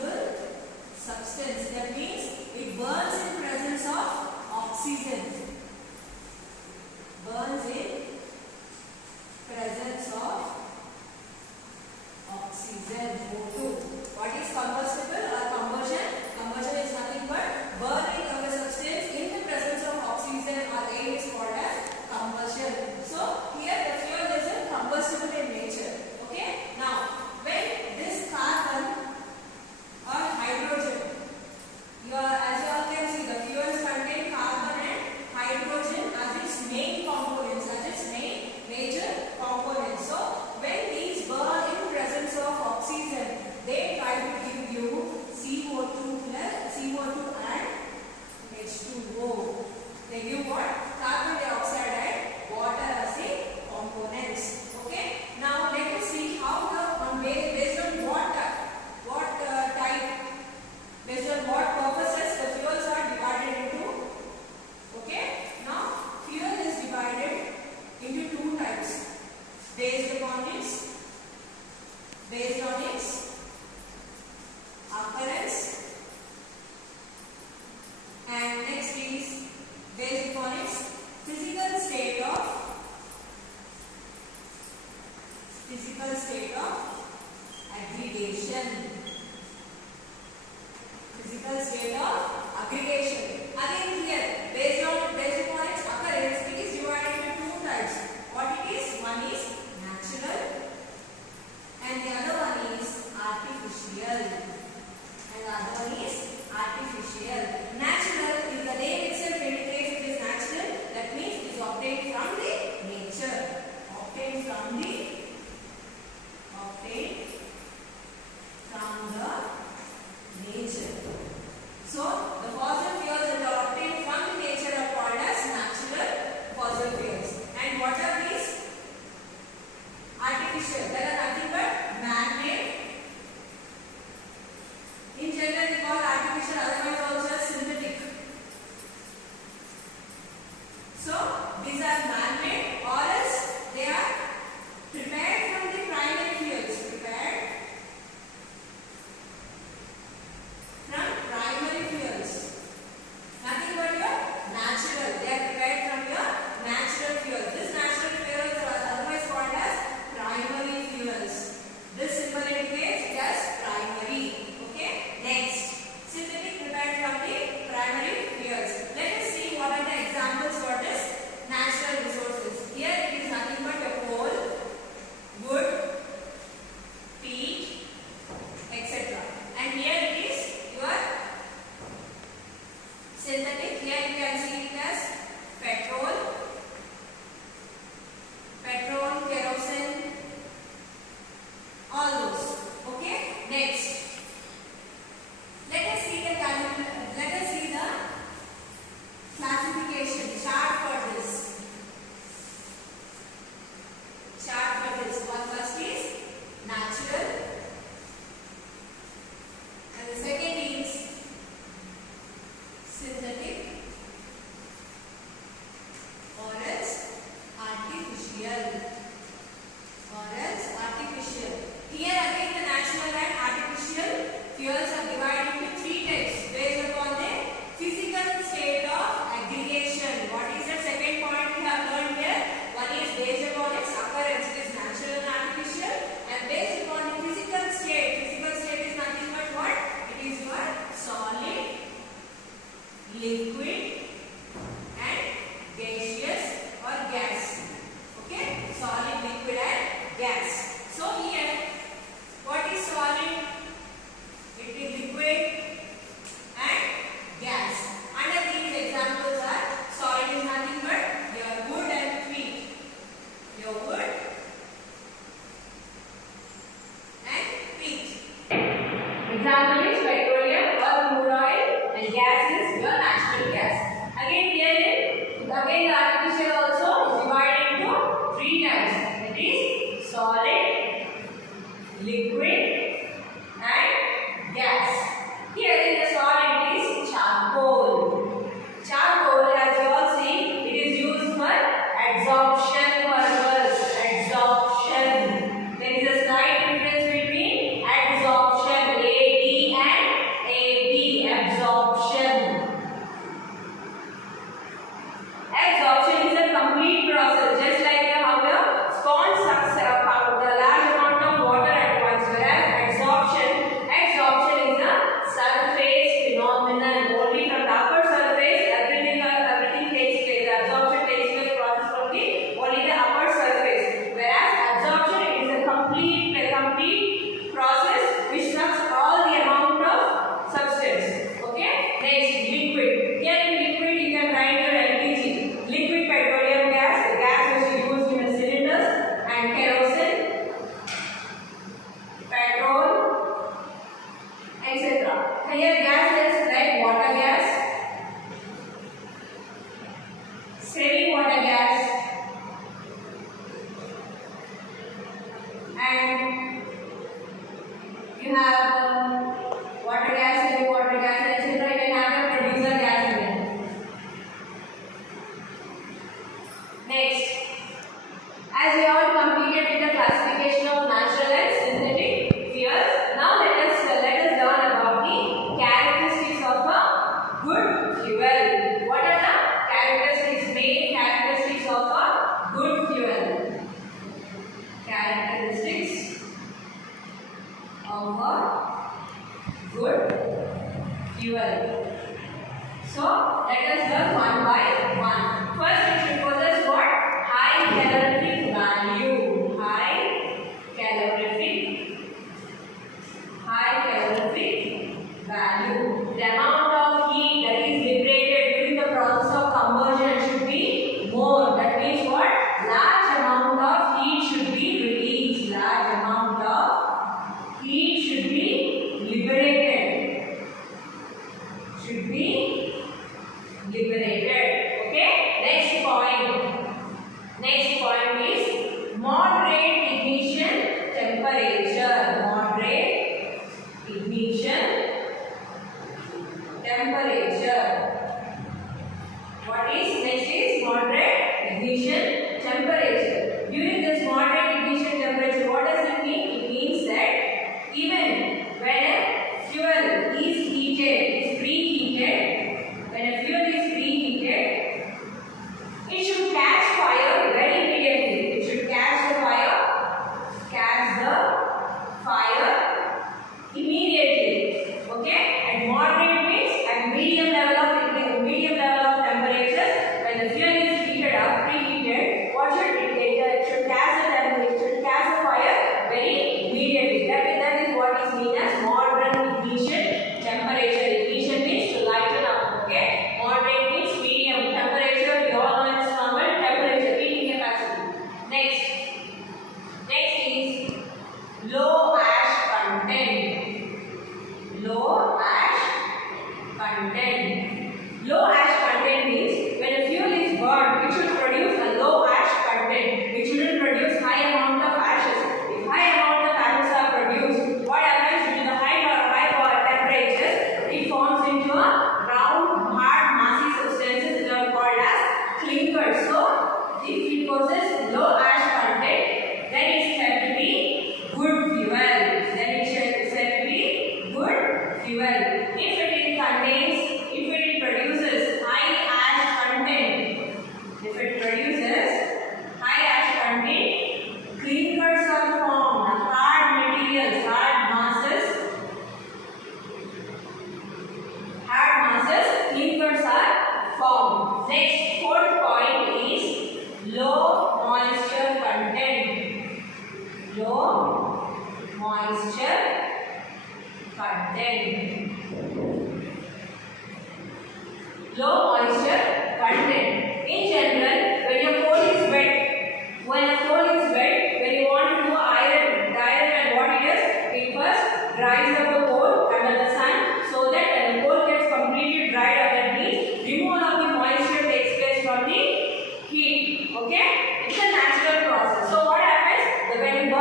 combustible substance. That means it burns in presence of oxygen. Burns in presence of oxygen, O2. What is combustible or combustion? Combustion is nothing but burning of a substance in the presence of oxygen or air is called as combustion. So here the fuel is a combustible in nature. Okay. Now when this carbon or hydrogen, as you all can see, the fuels contain carbon and hydrogen as its main components, as its major components. So when these burn in presence of oxygen, they try to give you CO2 and H2O. They give what? Carbon dioxide and water as a components. Okay. Now let us see how based on what type, based on what purposes the fuels are divided into. Okay. Now fuel is divided into two types based on its occurrence, and next is based upon its physical state of aggregation. Physical state of aggregation. Again here, based upon its occurrence, it is divided into two types. What it is? One is natural and the other one is artificial. Natural is the name itself indicates it is natural. That means it is obtained from the nature. Obtained from the nature. So the fossil fuels etc. Here gas is like water gas, semi-water gas, and you have water gas, semi-water gas, etc. You can have a producer gas again. Next, as we all completed with the classification of natural and synthetic fuels, now let us learn about the characteristics of a good fuel. What are the characteristics, main characteristics of a good fuel? Characteristics of a good fuel. So let us learn one by one. First, it should possess what? High calorific value. High calorific value. The amount of heat that is liberated during the process of conversion should be more. That means what? Large amount of heat should be released. Large amount of heat should be liberated. Should be liberated. Okay? Next point. Next point is moderate ignition temperature. Moderate ignition temperature. What is next is moderate ignition temperature. During this moderate ignition temperature, what does it mean? It means that even when a fuel is heated, is preheated, when a fuel is preheated, it should catch fire very immediately. It should catch the fire immediately. Okay? And moderate means at medium level of temperatures. When the fuel is heated up, preheated, what should it do? It should catch the temperature. It should catch the fire very immediately. That is what is meant as moderate ignition temperature. Ignition means to lighten up. Okay? Moderate means medium temperature. We all know it's normal temperature, heating capacity. Next is low ash content. Low ash content. Low ash content means when a fuel is burned, it should produce a low ash content. It shouldn't produce high amount of ashes. If high amount of ashes are produced, what happens due to the high temperatures? It forms into a round, hard, massy substances that are called as clinkers. So, if it possesses low ash content, then it is said to be good fuel. If it produces high ash content, clinkers are formed, hard materials, hard masses, clinkers are formed. Next, fourth point is low moisture content. Low moisture content. Low moisture content. In general, when your coal is wet, when you want to do iron and what it is, it first dries up the coal under the sun, so that when the coal gets completely dried up, that means removal of the moisture takes place from the heat. Okay? It's a natural process. So what happens? When you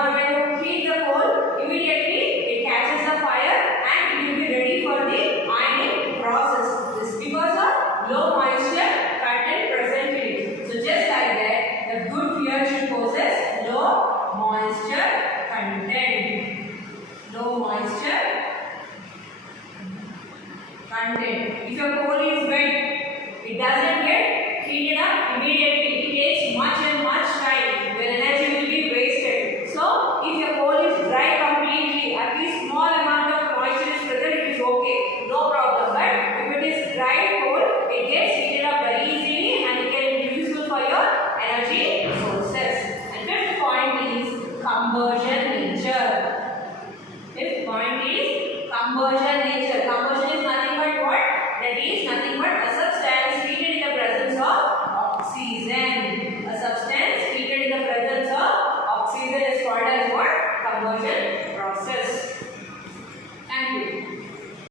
heat the coal, immediately it catches the fire and it will be ready for the ironing process. This is because of low moisture content present in it. So just like that, the good fuel should possess low moisture content. Low moisture content. If your coal is wet, it doesn't get heated up immediately.